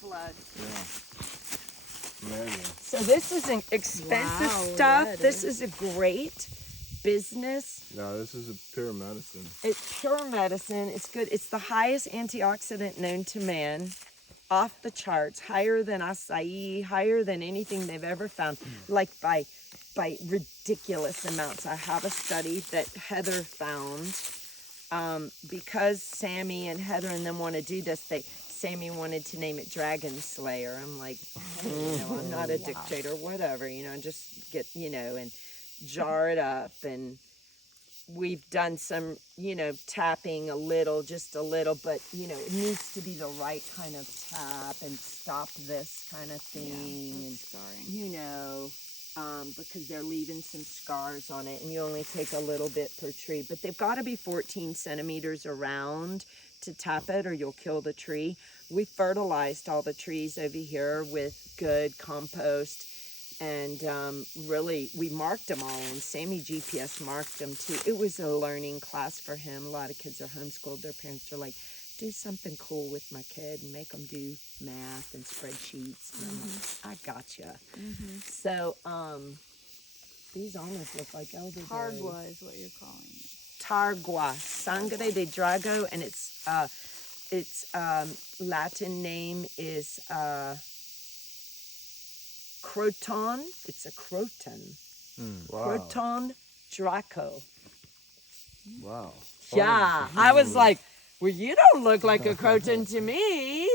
blood. Yeah. Amazing. So this isn't expensive stuff. Yeah, This is a great business. No, this is a pure medicine. It's pure medicine. It's good. It's the highest antioxidant known to man. Off the charts, higher than acai, higher than anything they've ever found, like by ridiculous amounts. I have a study that Heather found because Sammy and Heather and them want to do this. Sammy wanted to name it Dragon Slayer. I'm like, hey, I'm not a dictator, whatever, just get, and jar it up. And we've done some, tapping just a little, but, it needs to be the right kind of tap and stop this kind of thing. Yeah, and, scarring. because they're leaving some scars on it, and you only take a little bit per tree. But they've got to be 14 centimeters around to tap it, or you'll kill the tree. We fertilized all the trees over here with good compost. And really, we marked them all, and Sammy GPS marked them too. It was a learning class for him. A lot of kids are homeschooled. Their parents are like, do something cool with my kid and make them do math and spreadsheets. And I'm like, I gotcha. So these almost look like elderberry. Targua is what you're calling it. Targua, sangre de drago, and its Latin name is croton. It's a croton. Wow. Croton draco. Wow. Yeah, I was like, well, you don't look like a croton to me,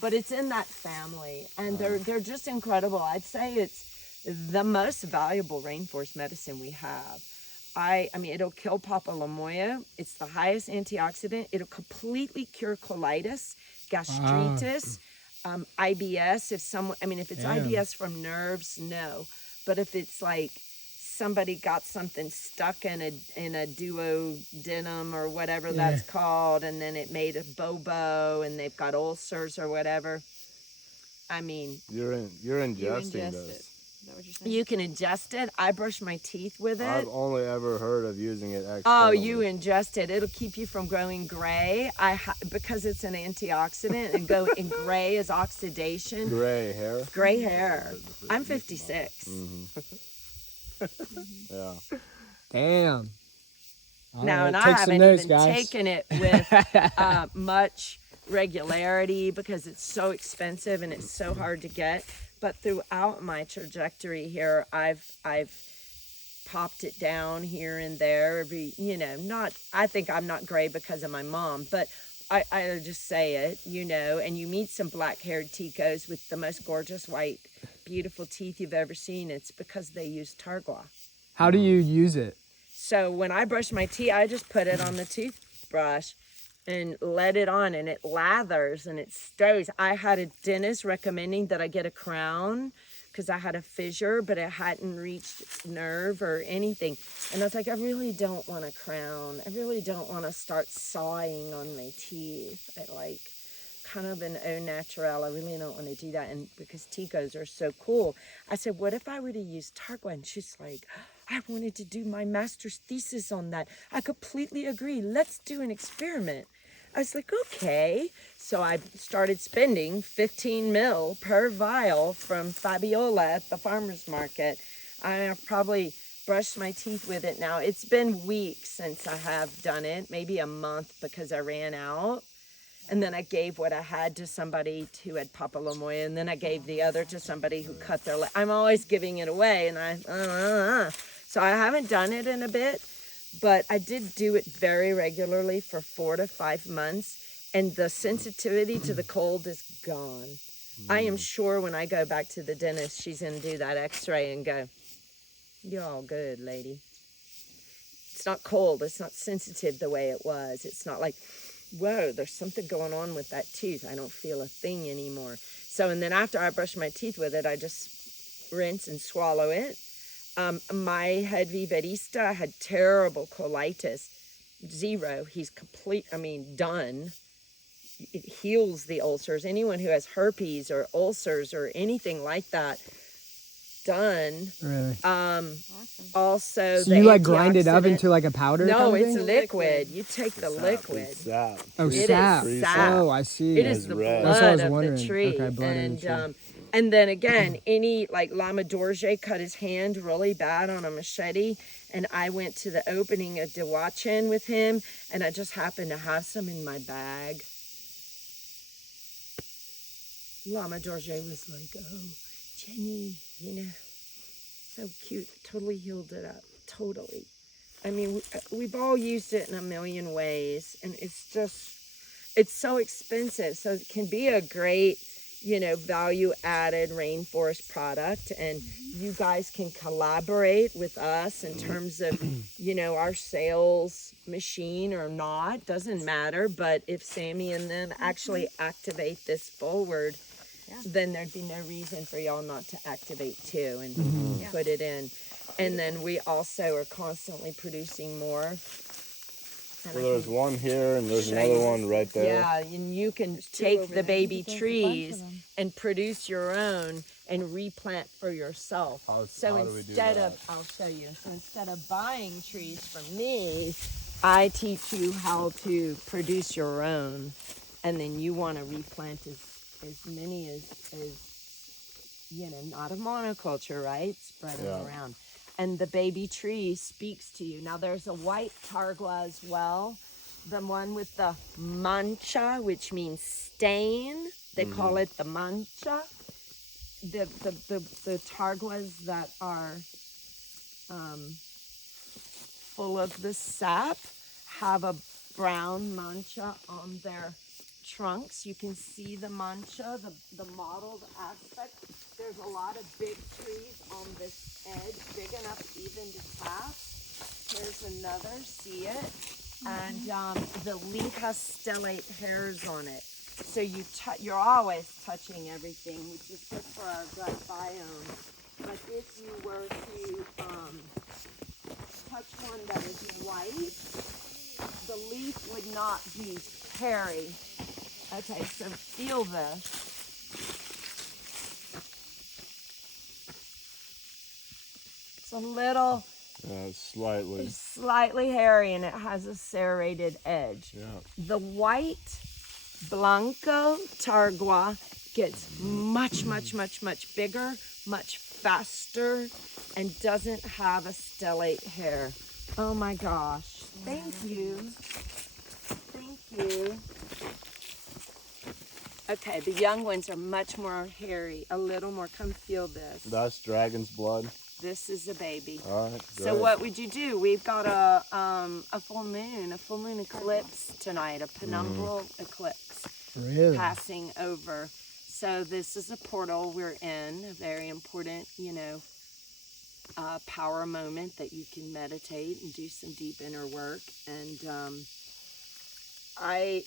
but it's in that family, and they're just incredible. I'd say it's the most valuable rainforest medicine we have. I mean, it'll kill papillomoya. It's the highest antioxidant. It'll completely cure colitis, gastritis, IBS. If it's IBS from nerves, no. But if it's like somebody got something stuck in a duodenum or whatever that's called, and then it made a bobo, and they've got ulcers or whatever. I mean, You're ingesting this. Is that what you're saying? you can ingest it. I brush my teeth with it. I've only ever heard of using it externally. Oh, you ingest it. It'll keep you from growing gray. Because it's an antioxidant, and gray is oxidation. Gray hair? Gray hair. I'm 56. Yeah. Damn. Now, and I take some haven't notes, even guys. taken it with much regularity because it's so expensive and it's so hard to get. But throughout my trajectory here, I've popped it down here and there. I think I'm not gray because of my mom, but I just say it, and you meet some black-haired ticos with the most gorgeous white, beautiful teeth you've ever seen. It's because they use targua. How do you use it? So when I brush my teeth, I just put it on the toothbrush and let it on, and it lathers and it stays. I had a dentist recommending that I get a crown because I had a fissure, but it hadn't reached nerve or anything. And I was like, I really don't want a crown. I really don't want to start sawing on my teeth. I like kind of an au naturel. I really don't want to do that. And because ticos are so cool, I said, what if I were to use targua? And she's like, I wanted to do my master's thesis on that. I completely agree. Let's do an experiment. I was like, okay. So I started spending 15 mil per vial from Fabiola at the farmer's market. I probably brushed my teeth with it now. It's been weeks since I have done it, maybe a month because I ran out. And then I gave what I had to somebody who had papillomoya, and then I gave the other to somebody who cut their leg. I'm always giving it away, and So I haven't done it in a bit, but I did do it very regularly for 4 to 5 months, and the sensitivity to the cold is gone. I am sure when I go back to the dentist, she's going to do that x-ray and go, you're all good, lady. It's not cold. It's not sensitive the way it was. It's not like, whoa, there's something going on with that tooth. I don't feel a thing anymore. So, and then after I brush my teeth with it, I just rinse and swallow it. My head viverista had terrible colitis. 0. He's done. It heals the ulcers. Anyone who has herpes or ulcers or anything like that, done. Really? Awesome. Also, So the you like grind it up antioxidant- into like a powder? No, kind of it's thing? liquid. You take the Sap, liquid. it's sap. Oh, It is sap. sap. Oh, I see. It is It's the red. That's what I was blood of the wondering. tree. Okay, blood of the tree. And then again, any like Lama Dorje cut his hand really bad on a machete, and I went to the opening of Dewachin with him, and I just happened to have some in my bag. Lama Dorje was like, "Oh, Jenny, you know, so cute. Totally healed it up. Totally. I mean, we've all used it in a million ways, and it's just, it's so expensive. So it can be a great, you know, value added rainforest product, and you guys can collaborate with us in terms of, you know, our sales machine or not, doesn't matter. But if Sammy and them actually activate this forward, then there'd be no reason for y'all not to activate too and put it in. And then we also are constantly producing more. And So there's one here and there's show another you. one right there. Yeah, and you can take the baby trees and produce your own and replant for yourself. So how do we do instead that? of, I'll show you. So instead of buying trees from me, I teach you how to produce your own, and then you want to replant as many as you know, not a monoculture, right? Spread them around. And the baby tree speaks to you. Now there's a white targua as well. The one with the mancha, which means stain. They call it the mancha. The targuas that are full of the sap have a brown mancha on their trunks. You can see the mancha, the mottled aspect. There's a lot of big trees on this edge, big enough even to tap. Here's another, see it? And the leaf has stellate hairs on it. So you're always touching everything, which is good for our gut biome. But if you were to touch one that is white, the leaf would not be hairy. Okay, so feel this. It's a little slightly hairy, and it has a serrated edge. Yeah. The white Blanco Targua gets much bigger, much faster, and doesn't have a stellate hair. Oh my gosh. Thank you. Thank you. Okay, the young ones are much more hairy, a little more. Come feel this. That's dragon's blood. This is a baby. All right. So what would you do? We've got a full moon eclipse tonight, a penumbral eclipse passing over. So this is a portal we're in, a very important, you know, power moment that you can meditate and do some deep inner work. And I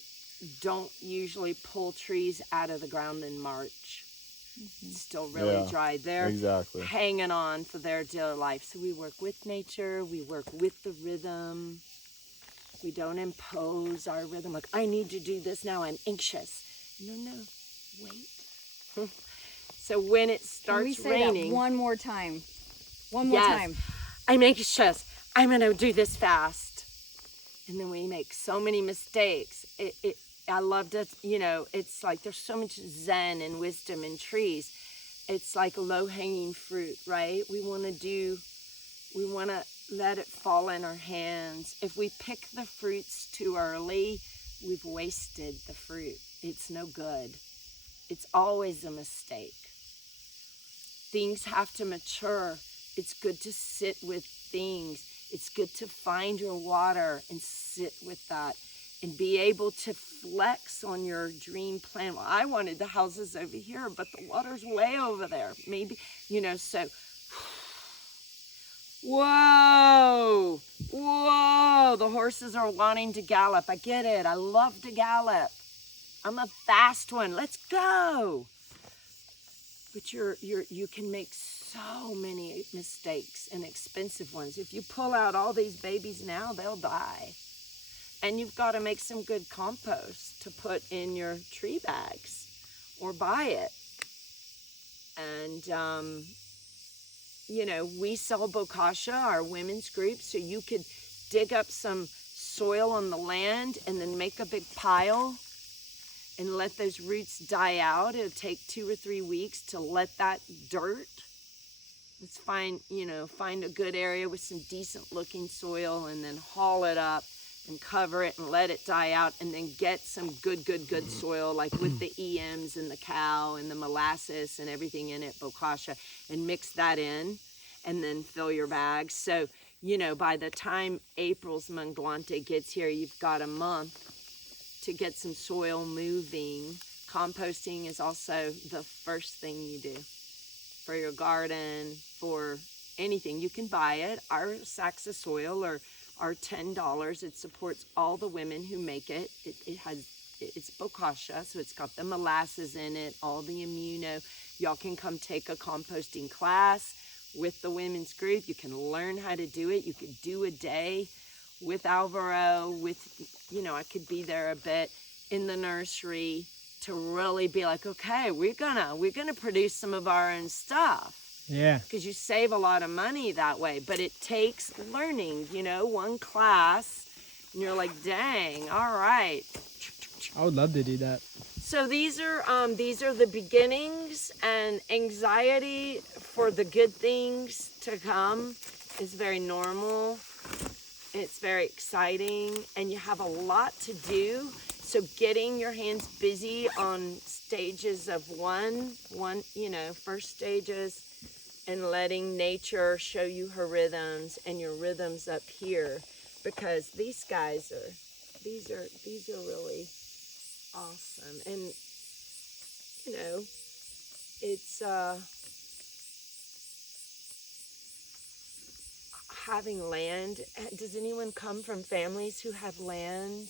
don't usually pull trees out of the ground in March. It's still really dry. They're hanging on for their dear life. So we work with nature, we work with the rhythm. We don't impose our rhythm like, I need to do this now, I'm anxious. No, wait. So when it starts raining. That one more time. One more time. I'm anxious. I'm gonna do this fast. And then we make so many mistakes. I loved it, you know, it's like there's so much zen and wisdom in trees. It's like low-hanging fruit, right? We want to let it fall in our hands. If we pick the fruits too early, we've wasted the fruit. It's no good. It's always a mistake. Things have to mature. It's good to sit with things. It's good to find your water and sit with that. And be able to flex on your dream plan. Well, I wanted the houses over here, but the water's way over there. Maybe, you know, so. Whoa, the horses are wanting to gallop. I get it, I love to gallop. I'm a fast one, let's go. But you can make so many mistakes and expensive ones. If you pull out all these babies now, they'll die. And you've got to make some good compost to put in your tree bags or buy it. And you know, we sell bokashi, our women's group, so you could dig up some soil on the land and then make a big pile and let those roots die out. It'll take 2 or 3 weeks to let that dirt. Let's find a good area with some decent looking soil and then haul it up and cover it and let it die out, and then get some good soil, like with the EMs and the cow and the molasses and everything in it, bokashi, and mix that in and then fill your bags. So, you know, by the time April's manglante gets here, you've got a month to get some soil moving. Composting is also the first thing you do for your garden, for anything. You can buy it. Our sacks of soil are $10. It supports all the women who make it. It's bokashi, so it's got the molasses in it, all the immuno. Y'all can come take a composting class with the women's group. You can learn how to do it. You could do a day with Alvaro, I could be there a bit in the nursery to really be like, okay, we're gonna produce some of our own stuff. Yeah. Because you save a lot of money that way, but it takes learning, one class, and you're like, dang, all right. I would love to do that. So these are the beginnings, and anxiety for the good things to come is very normal. It's very exciting, and you have a lot to do. So getting your hands busy on stages of first stages, and letting nature show you her rhythms and your rhythms up here, because these guys these are really awesome. And it's having land. Does anyone come from families who have land?